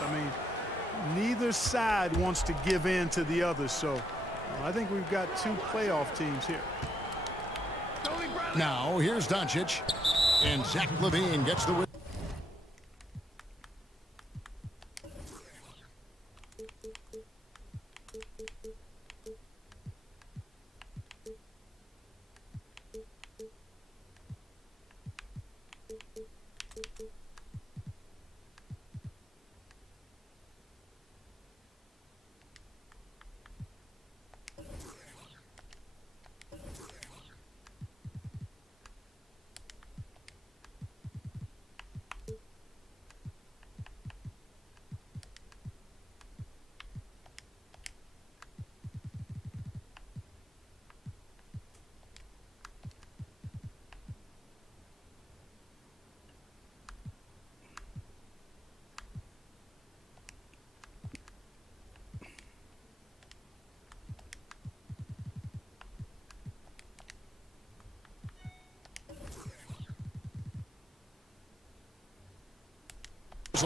I mean, neither side wants to give in to the other, so I think we've got two playoff teams here. Now, here's Doncic, and Zach LaVine gets the win.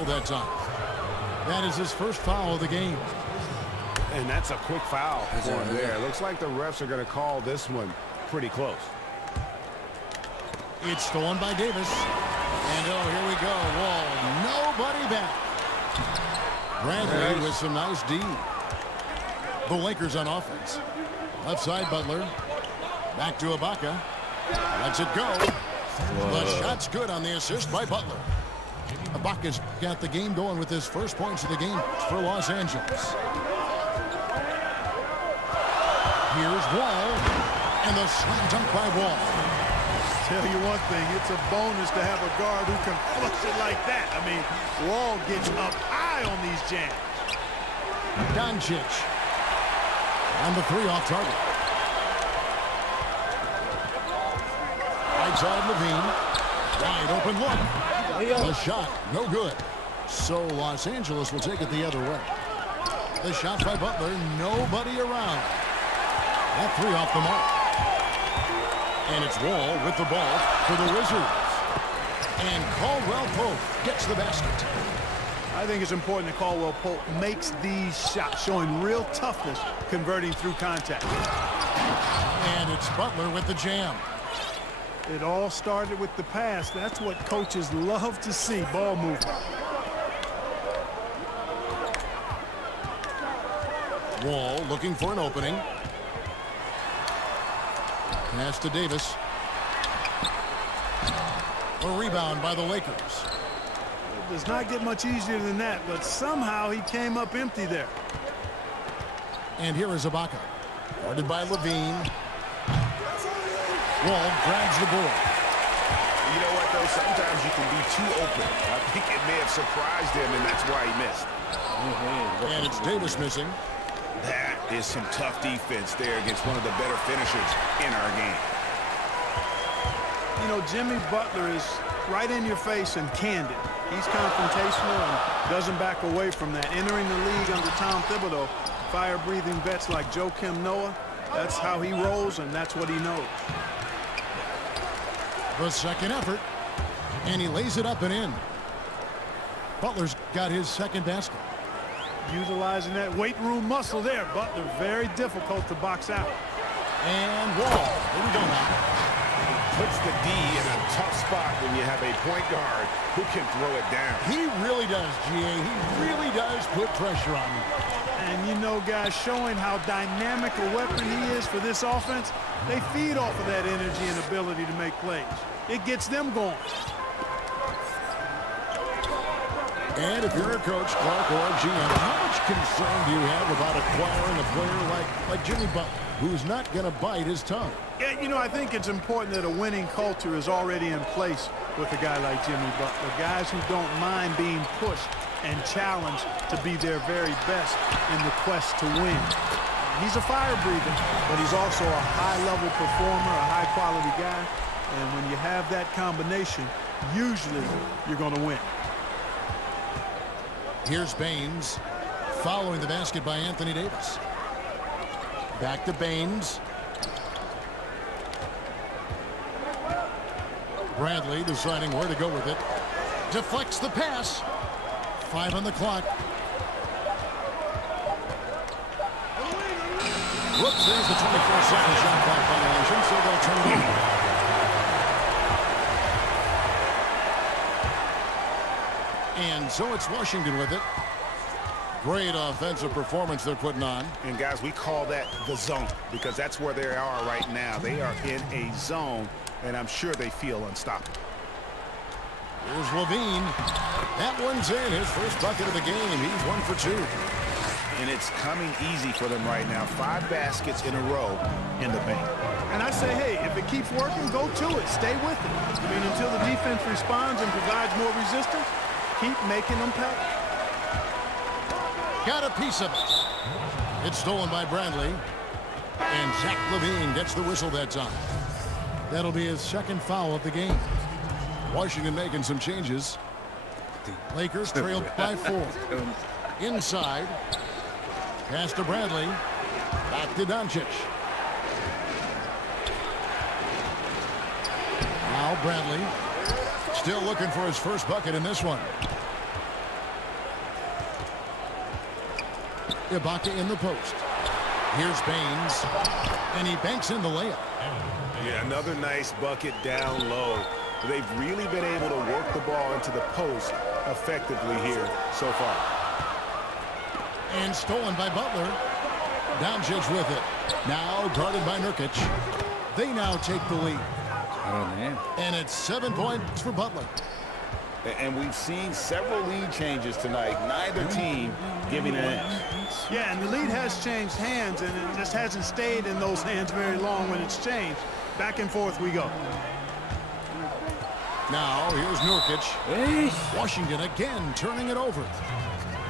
That time. That is his first foul of the game. And that's a quick foul for him there. Looks like the refs are going to call this one pretty close. It's stolen by Davis. And oh, here we go. Whoa, nobody back. Bradley with some nice D. The Lakers on offense. Left side, Butler. Back to Ibaka. Lets it go. The shot's good on the assist by Butler. Ibaka's got the game going with his first points of the game for Los Angeles. Here's Wall, and the slam dunk by Wall. Tell you one thing, it's a bonus to have a guard who can flush it like that. I mean, Wall gets up high on these jams. Doncic on the three off target. Right side, Levine. Wide open look. The shot, no good. So Los Angeles will take it the other way. The shot by Butler, nobody around. That three off the mark. And it's Wall with the ball for the Wizards. And Caldwell Pope gets the basket. I think it's important that Caldwell Pope makes these shots, showing real toughness, converting through contact. And it's Butler with the jam. It all started with the pass. That's what coaches love to see, ball movement. Wall looking for an opening. Pass to Davis. A rebound by the Lakers. It does not get much easier than that, but somehow he came up empty there. And here is Ibaka. Guarded by Levine. Wall grabs the board. You know what, though? Sometimes you can be too open. I think it may have surprised him, and that's why he missed. And it's Davis missing. That is some tough defense there against one of the better finishers in our game. You know, Jimmy Butler is right in your face and candid. He's confrontational and doesn't back away from that. Entering the league under Tom Thibodeau, fire-breathing vets like Joakim Noah, that's how he rolls, and that's what he knows. The second effort, and he lays it up and in. Butler's got his second basket. Utilizing that weight room muscle there. Butler, very difficult to box out. And Wall, here we go now. Puts the D in a tough spot when you have a point guard who can throw it down. He really does, GA. He really does put pressure on you. And you know, guys, showing how dynamic a weapon he is for this offense, they feed off of that energy and ability to make plays. It gets them going. And if you're a coach, Clark, or a GM, how much concern do you have about acquiring a player like Jimmy Butler, who's not going to bite his tongue? Yeah, you know, I think it's important that a winning culture is already in place with a guy like Jimmy Butler. Guys who don't mind being pushed and challenged to be their very best in the quest to win. He's a fire breather, but he's also a high-level performer, a high-quality guy. And when you have that combination, usually you're going to win. Here's Baines, following the basket by Anthony Davis. Back to Baines. Bradley deciding where to go with it. Deflects the pass. 5 on the clock. Whoops, there's the 24-second shot clock violation, so they'll turn it over. And so it's Washington with it. Great offensive performance they're putting on. And guys, we call that the zone because that's where they are right now. They are in a zone, and I'm sure they feel unstoppable. Here's Levine. That one's in. His first bucket of the game. He's 1 for 2. And it's coming easy for them right now. 5 baskets in a row in the paint. And I say, hey, if it keeps working, go to it. Stay with it. I mean, until the defense responds and provides more resistance, keep making them pay. Got a piece of it. It's stolen by Bradley. And Zach Levine gets the whistle that time. That'll be his second foul of the game. Washington making some changes. Lakers trailed by 4. Inside. Pass to Bradley. Back to Doncic. Now Bradley. Still looking for his first bucket in this one. Ibaka in the post. Here's Baines. And he banks in the layup. Yeah, another nice bucket down low. They've really been able to work the ball into the post effectively here so far. And stolen by Butler. Doncic with it. Now guarded by Nurkic. They now take the lead. And it's 7 points for Butler. And we've seen several lead changes tonight. Neither team giving an inch. Yeah, and the lead has changed hands, and it just hasn't stayed in those hands very long when it's changed. Back and forth we go. Now here's Nurkic. Washington again turning it over.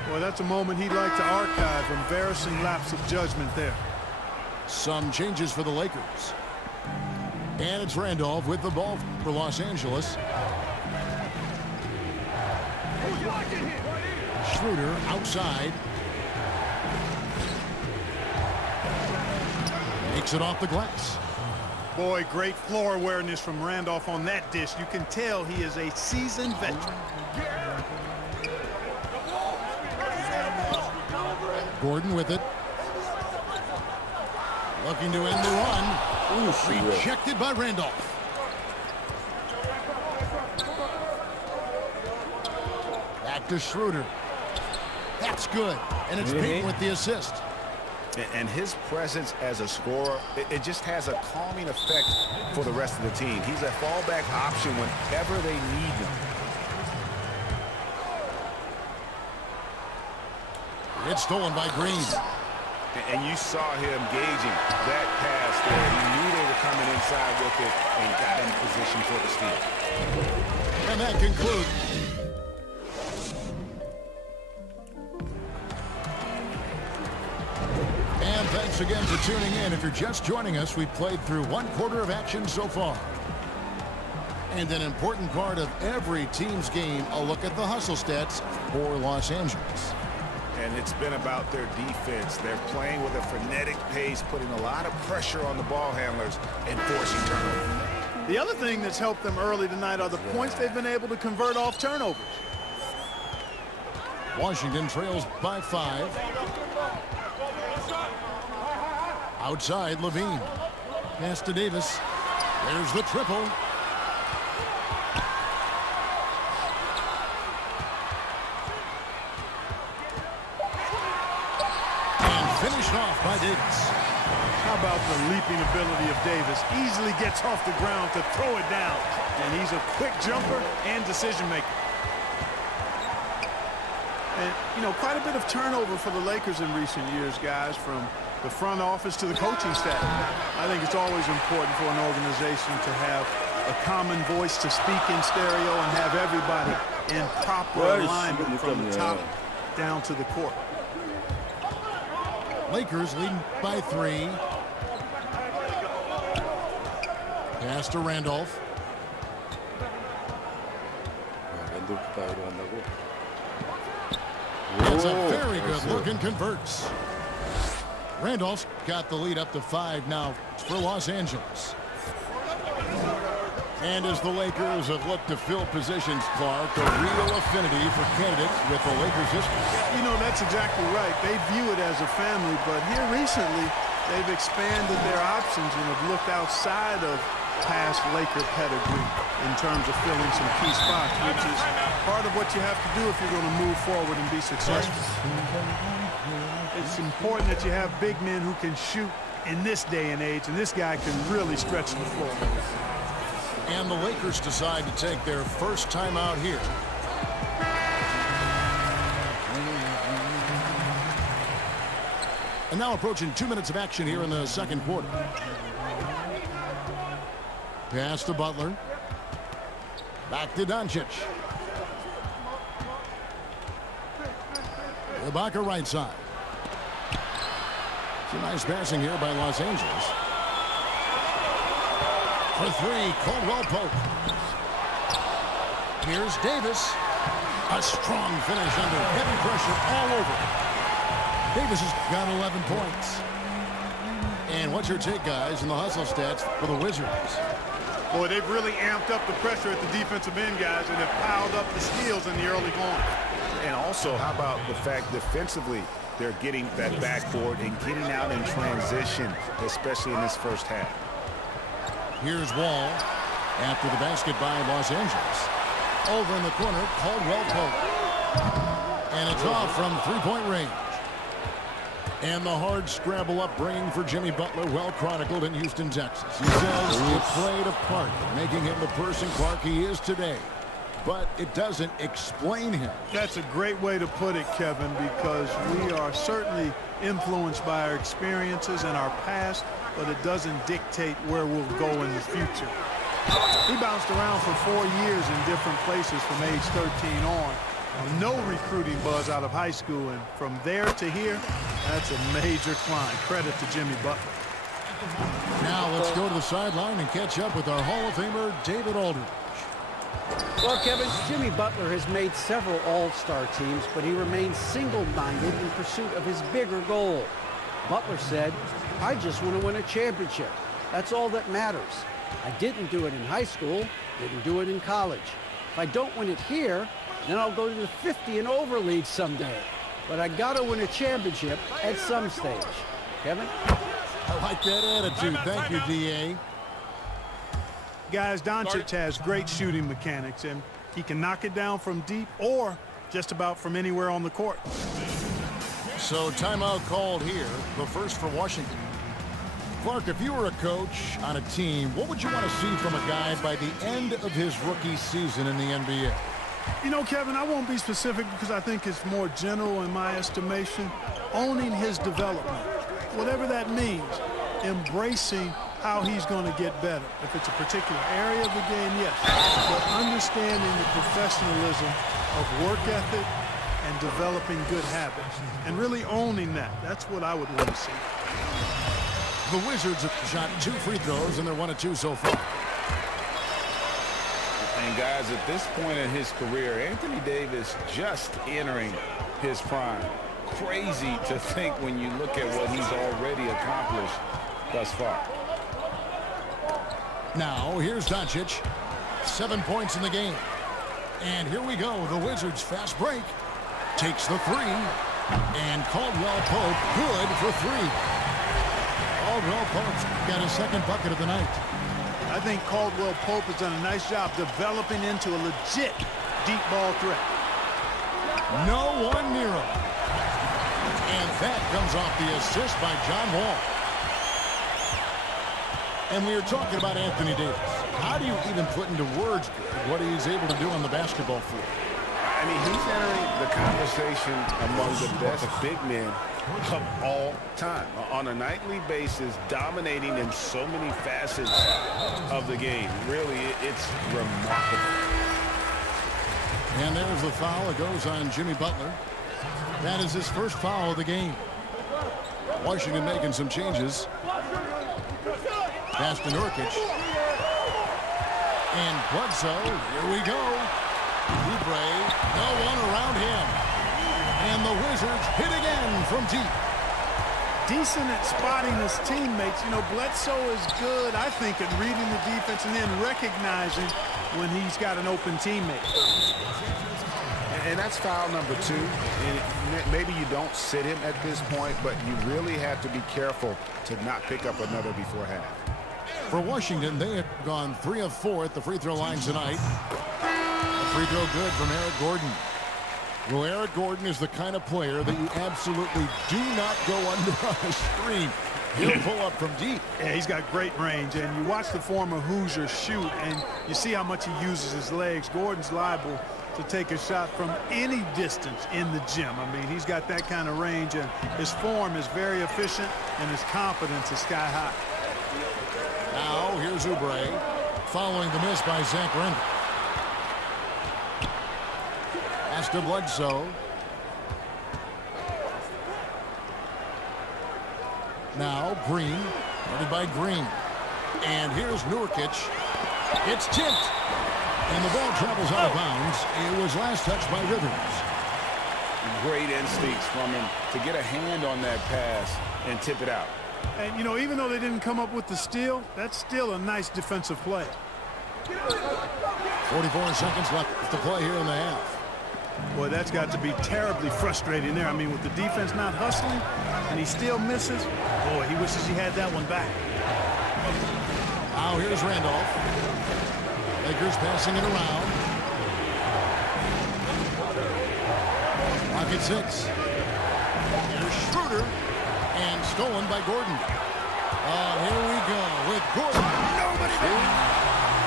Well, that's a moment he'd like to archive. Embarrassing lapse of judgment there. Some changes for the Lakers. And it's Randolph with the ball for Los Angeles. Schroeder outside. Makes it off the glass. Boy, great floor awareness from Randolph on that dish. You can tell he is a seasoned veteran. Gordon with it. Looking to end the run. Rejected by Randolph. Back to Schroeder. That's good. And it's Payton with the assist. And his presence as a scorer, it just has a calming effect for the rest of the team. He's a fallback option whenever they need him. It's stolen by Green. And you saw him gauging that pass there. He knew they were coming inside with it and got in position for the steal. And that concludes. And thanks again for tuning in. If you're just joining us, we've played through 1/4 of action so far. And an important part of every team's game, a look at the hustle stats for Los Angeles. And it's been about their defense. They're playing with a frenetic pace, putting a lot of pressure on the ball handlers and forcing turnovers. The other thing that's helped them early tonight are the points they've been able to convert off turnovers. Washington trails by 5. Outside, Levine. Pass to Davis. There's the triple. And finished off by Davis. How about the leaping ability of Davis? Easily gets off the ground to throw it down. And he's a quick jumper and decision maker. And, you know, quite a bit of turnover for the Lakers in recent years, guys, from the front office to the coaching staff. I think it's always important for an organization to have a common voice to speak in stereo and have everybody in proper alignment from the top down to the court. Lakers leading by 3. Pass to Randolph. That's a very good look and converts. Randolph's got the lead up to 5 now for Los Angeles. And as the Lakers have looked to fill positions, Clark, a real affinity for candidates with the Lakers history. You know, that's exactly right. They view it as a family, but here recently, they've expanded their options and have looked outside of past Laker pedigree in terms of filling some key spots, which is part of what you have to do if you're going to move forward and be successful. It's important that you have big men who can shoot in this day and age, and this guy can really stretch the floor. And the Lakers decide to take their first time out here. And now approaching 2 minutes of action here in the second quarter. Pass to Butler. Back to Doncic. Ibaka right side. It's a nice passing here by Los Angeles. For three, Caldwell Pope. Here's Davis. A strong finish under heavy pressure all over. Davis has got 11 points. And what's your take, guys, in the hustle stats for the Wizards? Boy, they've really amped up the pressure at the defensive end, guys, and have piled up the steals in the early going. And also, how about the fact defensively, they're getting that backboard and getting out in transition, especially in this first half. Here's Wall after the basket by Los Angeles. Over in the corner, Caldwell Pope. And it's off from three-point range. And the hard scramble upbringing for Jimmy Butler, well chronicled in Houston, Texas. He says it played a part, making him the person, Clark, he is today. But it doesn't explain him. That's a great way to put it, Kevin, because we are certainly influenced by our experiences and our past, but it doesn't dictate where we'll go in the future. He bounced around for 4 years in different places from age 13 on. No recruiting buzz out of high school, and from there to here, that's a major climb. Credit to Jimmy Butler. Now let's go to the sideline and catch up with our Hall of Famer, David Aldridge. Well, Kevin, Jimmy Butler has made several all-star teams, but he remains single-minded in pursuit of his bigger goal. Butler said, "I just want to win a championship. That's all that matters. I didn't do it in high school, didn't do it in college. If I don't win it here, then I'll go to the 50 and over league someday. But I got to win a championship at some stage." Kevin? I like that attitude. Thank you, D.A. Guys, Doncic has great shooting mechanics, and he can knock it down from deep or just about from anywhere on the court. So timeout called here, the first for Washington. Clark, if you were a coach on a team, what would you want to see from a guy by the end of his rookie season in the NBA? You know, Kevin, I won't be specific because I think it's more general in my estimation. Owning his development, whatever that means, embracing how he's going to get better. If it's a particular area of the game, yes. But understanding the professionalism of work ethic and developing good habits and really owning that. That's what I would want to see. The Wizards have shot 2 free throws, and they're 1 of 2 so far. And guys, at this point in his career, Anthony Davis just entering his prime. Crazy to think when you look at what he's already accomplished thus far. Now, here's Doncic. 7 points in the game. And here we go. The Wizards fast break. Takes the three. And Caldwell Pope good for 3. Caldwell Pope's got his second bucket of the night. I think Caldwell Pope has done a nice job developing into a legit deep ball threat. No one near him. And that comes off the assist by John Wall. And we were talking about Anthony Davis. How do you even put into words what he's able to do on the basketball floor? I mean, he's entering the conversation among the best big men of all time. On a nightly basis, dominating in so many facets of the game. Really, it's remarkable. And there's the foul. It goes on Jimmy Butler. That is his first foul of the game. Washington making some changes. Pass to Nurkic. And Bledsoe, here we go. Oubre, no one around him. And the Wizards hit again from deep. decent at spotting his teammates. You know, Bledsoe is good, I think, at reading the defense and then recognizing when he's got an open teammate. And that's foul number 2. And maybe you don't sit him at this point, but you really have to be careful to not pick up another before half. For Washington, they have gone 3 of 4 at the free throw line tonight. A free throw good from Eric Gordon. Well, Eric Gordon is the kind of player that you absolutely do not go under a screen. He'll pull up from deep. Yeah, he's got great range, and you watch the former Hoosier shoot, and you see how much he uses his legs. Gordon's liable to take a shot from any distance in the gym. I mean, he's got that kind of range, and his form is very efficient, and his confidence is sky high. Now, here's Oubre, following the miss by Zach Randolph. Pass to Bledsoe. Now, Green, guarded by Green. And here's Nurkic. It's tipped. And the ball travels out of bounds. It was last touched by Rivers. Great instincts from him to get a hand on that pass and tip it out. And, you know, even though they didn't come up with the steal, that's still a nice defensive play. 44 seconds left to play here in the half. Boy, that's got to be terribly frustrating there. I mean, with the defense not hustling and he still misses, boy, he wishes he had that one back. Now here's Randolph. Lakers passing it around. Pocket 6. Here's Schroeder. And stolen by Gordon. Here we go with Gordon. Nobody there.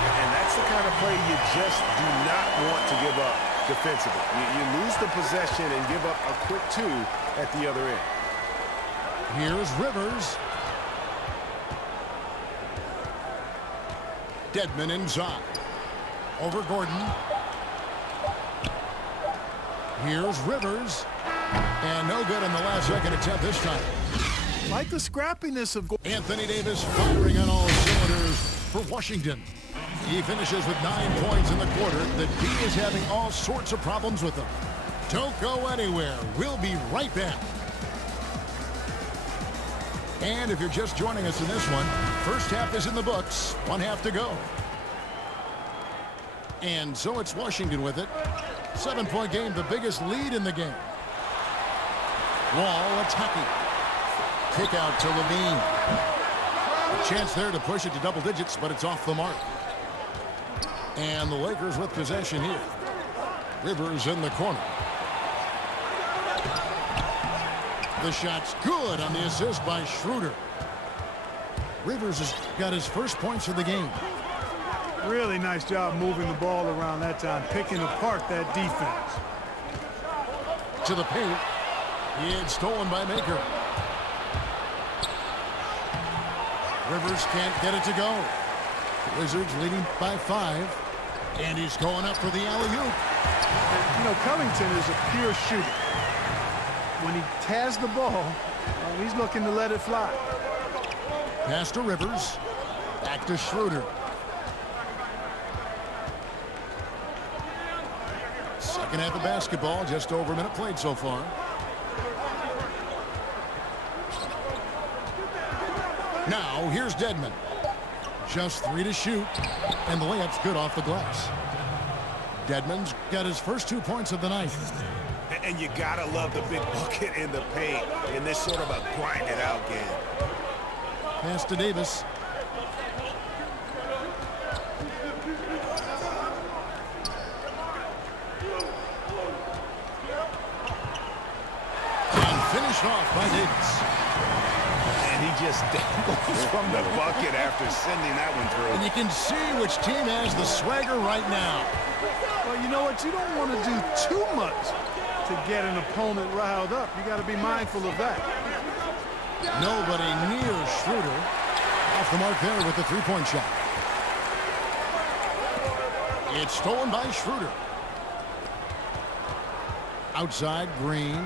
And that's the kind of play you just do not want to give up defensively. You lose the possession and give up a quick 2 at the other end. Here's Rivers. Dedmon inside. Over Gordon. Here's Rivers. And no good in the last second attempt this time. Like the scrappiness of Anthony Davis firing on all cylinders for Washington. He finishes with 9 points in the quarter. The D is having all sorts of problems with them. Don't go anywhere. We'll be right back. And if you're just joining us in this one, first half is in the books. 1 half to go. And so it's Washington with it. 7-point game, the biggest lead in the game. Wall attacking. Kick out to Levine. A chance there to push it to double digits, but it's off the mark. And the Lakers with possession here. Rivers in the corner. The shot's good on the assist by Schroeder. Rivers has got his first points of the game. Really nice job moving the ball around that time, picking apart that defense. To the paint. It's stolen by Maker. Rivers can't get it to go. The Wizards leading by 5. And he's going up for the alley-oop. You know, Covington is a pure shooter. When he has the ball, he's looking to let it fly. Pass to Rivers. Back to Schroeder. Second half of basketball, just over a minute played so far. Now, here's Dedmon. Just 3 to shoot, and the layup's good off the glass. Dedmon's got his first 2 points of the night. And you gotta love the big bucket in the paint in this sort of a grind-it-out game. Pass to Davis. And finished off by Davis. And he just dangles from the bucket after sending that one through. And you can see which team has the swagger right now. Well, you know what? You don't want to do too much to get an opponent riled up. You got to be mindful of that. Nobody near Schroeder. Off the mark there with the three-point shot. It's stolen by Schroeder. Outside, Green.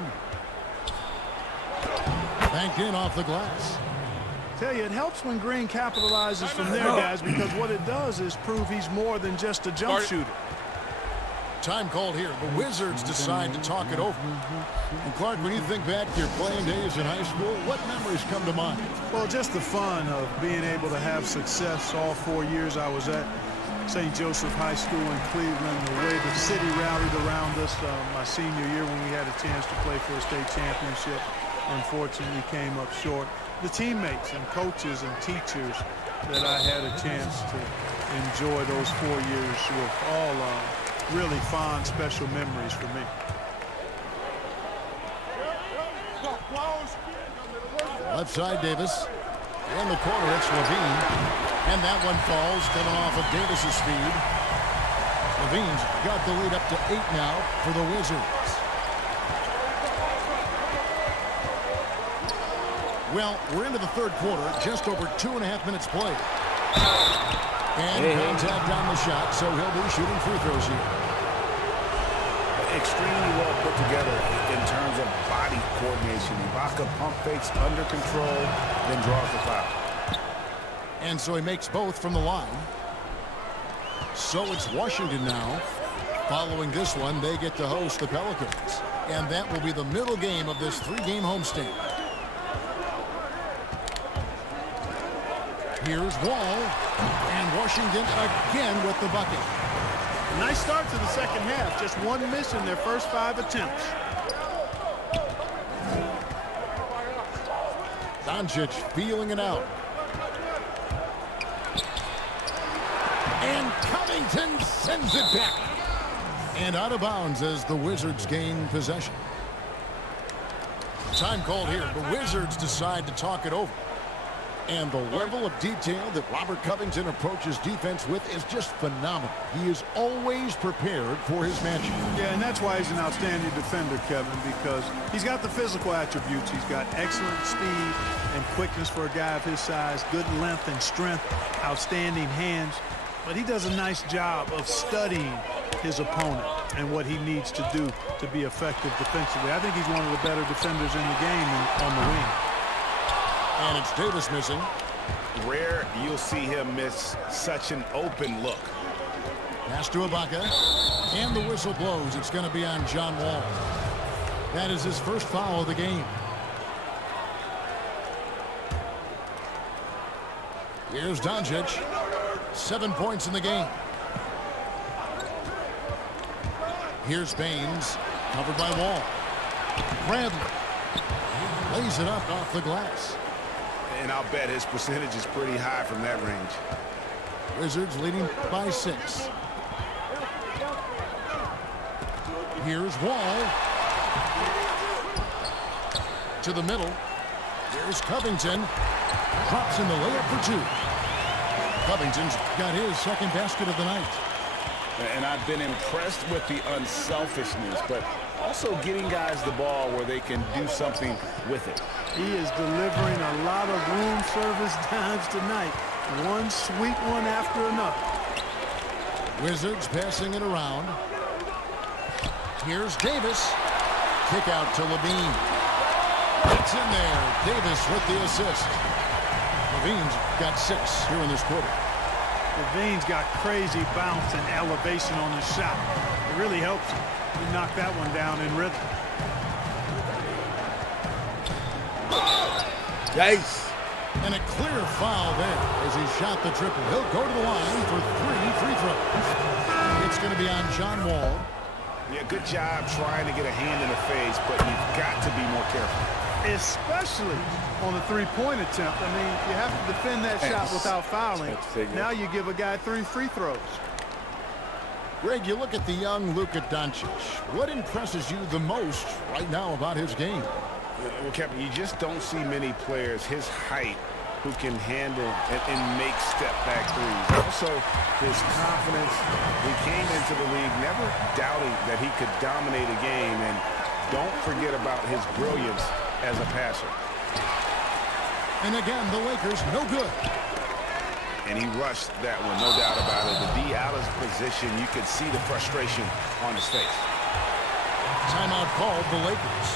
Banked in off the glass. Tell you, it helps when Green capitalizes from there, guys, because what it does is prove he's more than just a jump shooter. Time called here. The Wizards decide to talk it over. And Clark, when you think back to your playing days in high school, what memories come to mind? Well, just the fun of being able to have success all 4 years I was at St. Joseph High School in Cleveland, the way the city rallied around us my senior year when we had a chance to play for a state championship. Unfortunately, came up short. The teammates and coaches and teachers that I had a chance to enjoy those 4 years with all really fond, special memories for me. Left side, Davis. In the corner, it's Levine. And that one falls, coming off of Davis's speed. Levine's got the lead up to 8 now for the Wizards. Well, we're into the third quarter, just over 2.5 minutes played. And contact on the shot, so he'll be shooting free throws here. Extremely well put together in terms of body coordination. Ibaka pump fakes under control, then draws the foul. And so he makes both from the line. So it's Washington now. Following this one, they get to host the Pelicans. And that will be the middle game of this 3-game homestand. Here's Wall. And Washington again with the bucket. Nice start to the second half. Just one miss in their first 5 attempts. Doncic feeling it out. And Covington sends it back. And out of bounds as the Wizards gain possession. Time called here. The Wizards decide to talk it over. And the level of detail that Robert Covington approaches defense with is just phenomenal. He is always prepared for his matchup. Yeah, and that's why he's an outstanding defender, Kevin, because he's got the physical attributes. He's got excellent speed and quickness for a guy of his size, good length and strength, outstanding hands. But he does a nice job of studying his opponent and what he needs to do to be effective defensively. I think he's one of the better defenders in the game on the wing. And it's Davis missing. Rare you'll see him miss such an open look. Pass to Ibaka. And the whistle blows. It's going to be on John Wall. That is his first foul of the game. Here's Doncic. 7 points in the game. Here's Baines. Covered by Wall. Bradley lays it up off the glass. And I'll bet his percentage is pretty high from that range. Wizards leading by 6. Here's Wall. To the middle. Here's Covington. Drops in the layup for 2. Covington's got his second basket of the night. And I've been impressed with the unselfishness, but also getting guys the ball where they can do something with it. He is delivering a lot of room service times tonight. One sweet one after another. Wizards passing it around. Here's Davis. Kick out to Levine. It's in there. Davis with the assist. Levine's got 6 here in this quarter. Levine's got crazy bounce and elevation on the shot. It really helps him. He knocked that one down in rhythm. Yikes. And a clear foul there as he shot the triple. He'll go to the line for 3 free throws. It's going to be on John Wall. Yeah, good job trying to get a hand in the face, but you've got to be more careful. Especially on the three-point attempt. I mean, you have to defend that shot without fouling. Now you give a guy 3 free throws. Greg, you look at the young Luka Doncic. What impresses you the most right now about his game? Well, Kevin, you just don't see many players his height who can handle and make step-back threes. Also, his confidence. He came into the league never doubting that he could dominate a game, and don't forget about his brilliance as a passer. And again, the Lakers no good. And he rushed that one, no doubt about it. To be out of position, you could see the frustration on his face. Timeout called the Lakers.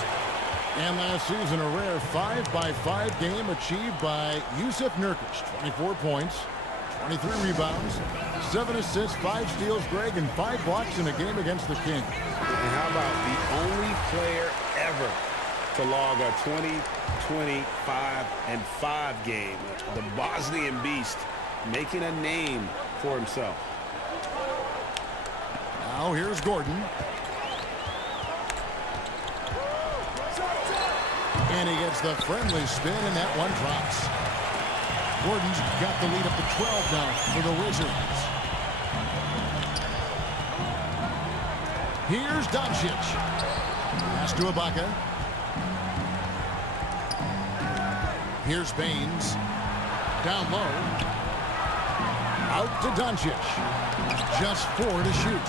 And last season, a rare 5-by-5 game achieved by Yusuf Nurkic. 24 points, 23 rebounds, 7 assists, 5 steals, Greg, and 5 blocks in a game against the Kings. And how about the only player ever to log a 20, 25, and 5 game? The Bosnian Beast making a name for himself. Now here's Gordon. And he gets the friendly spin, and that one drops. Gordon's got the lead up to 12 now for the Wizards. Here's Doncic. Pass to Ibaka. Here's Baines. Down low. Out to Doncic. Just 4 to shoot.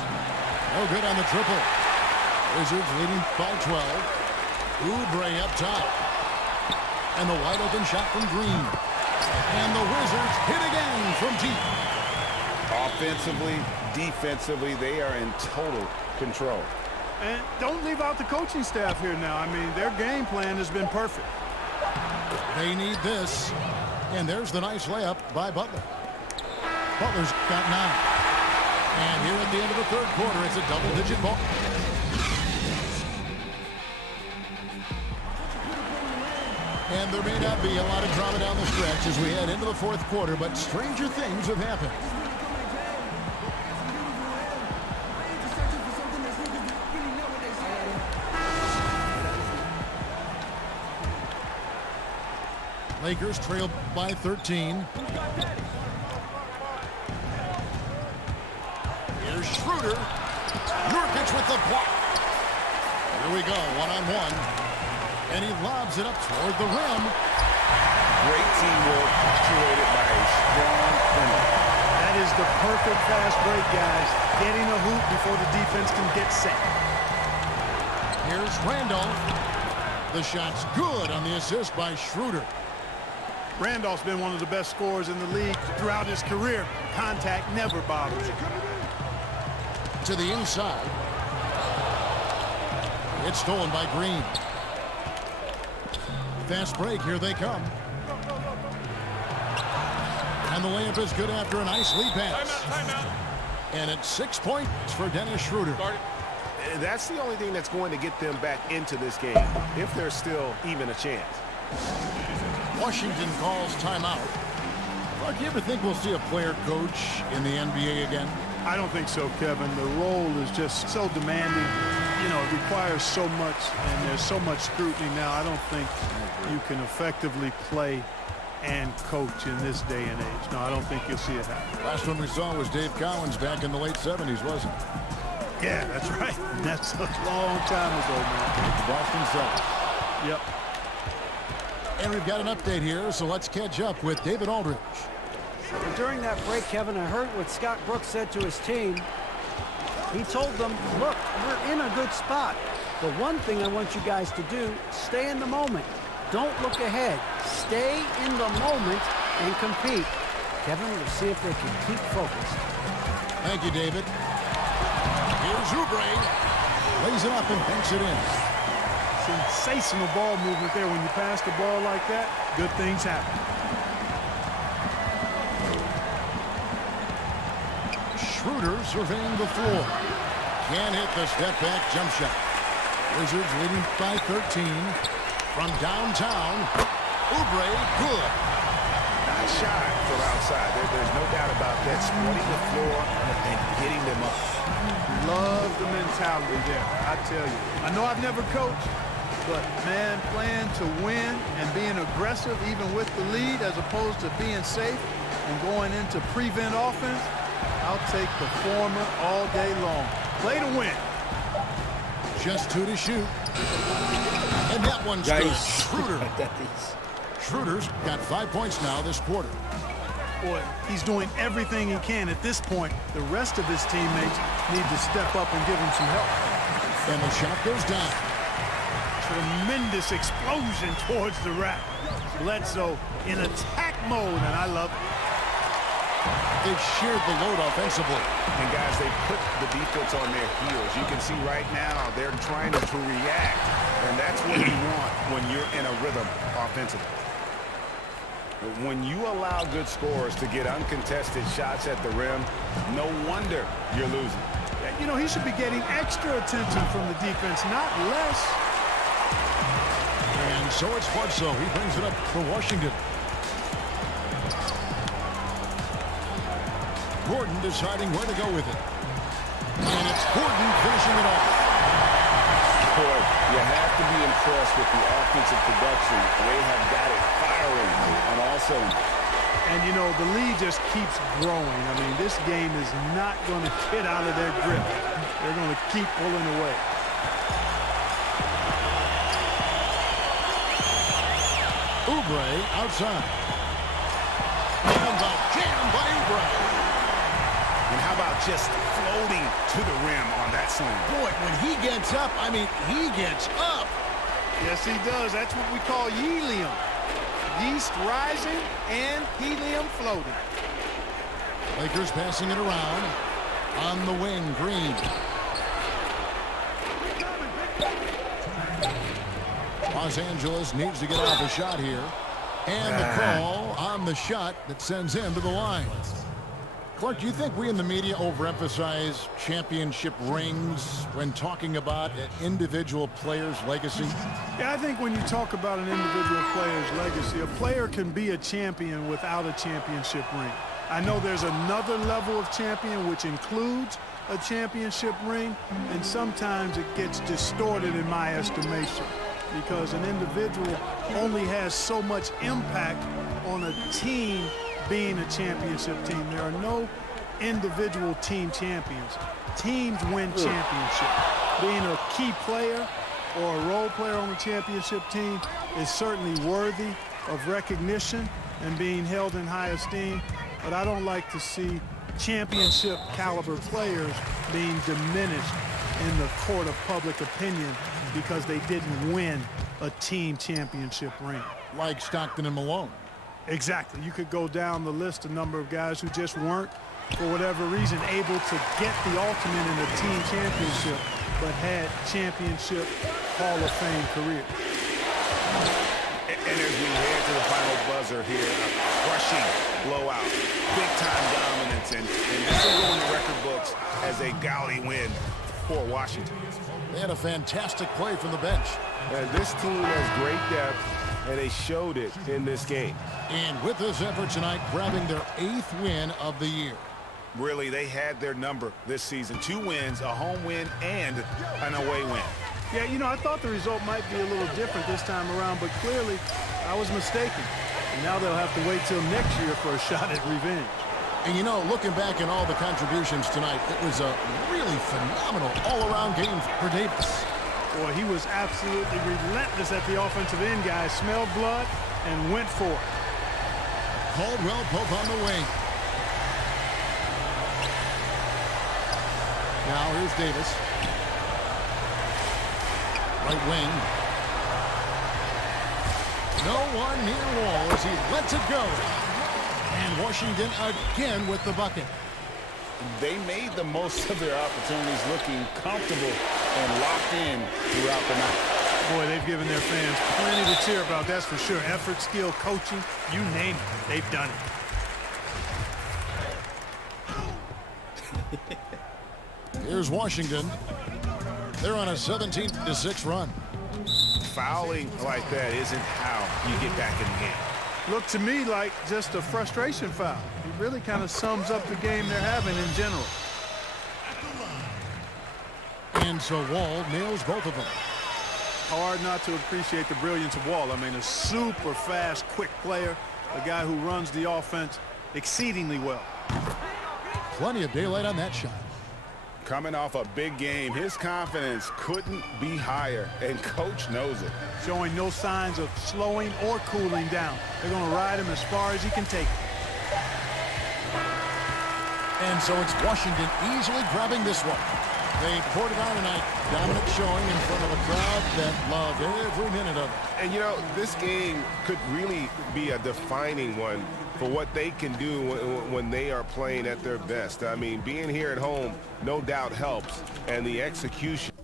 No good on the triple. Wizards leading by 12. Oubre up top. And the wide open shot from Green. And the Wizards hit again from deep. Offensively, defensively, they are in total control. And don't leave out the coaching staff here now. I mean, their game plan has been perfect. They need this. And there's the nice layup by Butler. Butler's got 9. And here at the end of the third quarter, it's a double-digit ball. And there may not be a lot of drama down the stretch as we head into the fourth quarter, but stranger things have happened. Lakers trail by 13. Here's Schroeder. Nurkic with the block. Here we go, one-on-one. And he lobs it up toward the rim. Great teamwork punctuated by a strong finish. That is the perfect fast break, guys. Getting a hoop before the defense can get set. Here's Randolph. The shot's good on the assist by Schroeder. Randolph's been one of the best scorers in the league throughout his career. Contact never bothers him. To the inside. It's stolen by Green. Fast break, here they come. And the layup is good after a nice lead pass. Timeout. And it's 6 points for Dennis Schroeder. That's the only thing that's going to get them back into this game, if there's still even a chance. Washington calls timeout. Do you ever think we'll see a player coach in the NBA again? I don't think so, Kevin. The role is just so demanding. You know, it requires so much, and there's so much scrutiny now. I don't think you can effectively play and coach in this day and age. No, I don't think you'll see it happen. Last one we saw was Dave Collins back in the late 70s, wasn't it? Yeah, that's right. That's a long time ago, man. Boston Celtics. Yep. And we've got an update here, so let's catch up with David Aldridge. During that break, Kevin, I heard what Scott Brooks said to his team. He told them, look, we're in a good spot. The one thing I want you guys to do, stay in the moment. Don't look ahead. Stay in the moment and compete. Kevin, we'll see if they can keep focused. Thank you, David. Here's Oubre. Lays it up and banks it in. Sensational ball movement there. When you pass the ball like that, good things happen. Schroeder surveying the floor. Can't hit the step-back jump shot. Wizards leading by 13. From downtown, Oubre, good. Not shy from outside. There's no doubt about that. Spreading the floor and getting them up. Love the mentality there, I tell you. I know I've never coached, but, man, playing to win and being aggressive even with the lead as opposed to being safe and going into prevent offense, I'll take the former all day long. Play to win. Just 2 to shoot. And that one's good. Schroeder. Schroeder's got 5 points now this quarter. Boy, he's doing everything he can at this point. The rest of his teammates need to step up and give him some help. And the shot goes down. Tremendous explosion towards the rack. Bledsoe in attack mode, and I love it. They've shared the load offensively. And, guys, they put the defense on their heels. You can see right now they're trying to react, and that's what you want when you're in a rhythm offensively. When you allow good scorers to get uncontested shots at the rim, no wonder you're losing. You know, he should be getting extra attention from the defense, not less. And so it's Bledsoe. He brings it up for Washington. Gordon deciding where to go with it. And it's Gordon finishing it off. Boy, you have to be impressed with the offensive production. They have got it firing on all cylinders. And, you know, the lead just keeps growing. I mean, this game is not going to get out of their grip. They're going to keep pulling away. Oubre outside. And the jam by Oubre. And how about just floating to the rim on that swing? Boy, when he gets up, I mean, he gets up. Yes, he does. That's what we call helium. Yeast rising and helium floating. Lakers passing it around. On the wing, Green. Los Angeles needs to get off a shot here. And the call on the shot that sends him to the line. Clark, do you think we in the media overemphasize championship rings when talking about an individual player's legacy? Yeah, I think when you talk about an individual player's legacy, a player can be a champion without a championship ring. I know there's another level of champion which includes a championship ring, and sometimes it gets distorted in my estimation because an individual only has so much impact on a team being a championship team. There are no individual team champions. Teams win championships. Being a key player or a role player on the championship team is certainly worthy of recognition and being held in high esteem, but I don't like to see championship caliber players being diminished in the court of public opinion because they didn't win a team championship ring. Like Stockton and Malone. Exactly. You could go down the list, a number of guys who just weren't, for whatever reason, able to get the ultimate in the team championship, but had championship Hall of Fame careers. And as we head to the final buzzer here, a crushing blowout, big-time dominance, and this will go in the record books as a gaudy win for Washington. They had a fantastic play from the bench. And this team has great depth, and they showed it in this game. And with this effort tonight, grabbing their 8th win of the year. Really, they had their number this season. 2 wins, a home win, and an away win. Yeah, you know, I thought the result might be a little different this time around, but clearly I was mistaken. And now they'll have to wait till next year for a shot at revenge. And, you know, looking back at all the contributions tonight, it was a really phenomenal all-around game for Davis. Boy, he was absolutely relentless at the offensive end, guys. Smelled blood and went for it. Caldwell Pope on the wing. Now here's Davis. Right wing. No one near Wall as he lets it go. And Washington again with the bucket. They made the most of their opportunities, looking comfortable and locked in throughout the night. Boy, they've given their fans plenty to cheer about, that's for sure. Effort, skill, coaching, you name it, they've done it. Here's Washington. They're on a 17-6 run. Fouling like that isn't how you get back in the game. Looked to me like just a frustration foul. It really kind of sums up the game they're having in general. And so Wall nails both of them. Hard not to appreciate the brilliance of Wall. I mean, a super fast, quick player, a guy who runs the offense exceedingly well. Plenty of daylight on that shot. Coming off a big game, his confidence couldn't be higher, and coach knows it. Showing no signs of slowing or cooling down. They're going to ride him as far as he can take it. And so it's Washington easily grabbing this one. They poured it on tonight. Dominant showing in front of a crowd that loved every minute of it. And, you know, this game could really be a defining one for what they can do when they are playing at their best. I mean, being here at home no doubt helps, and the execution.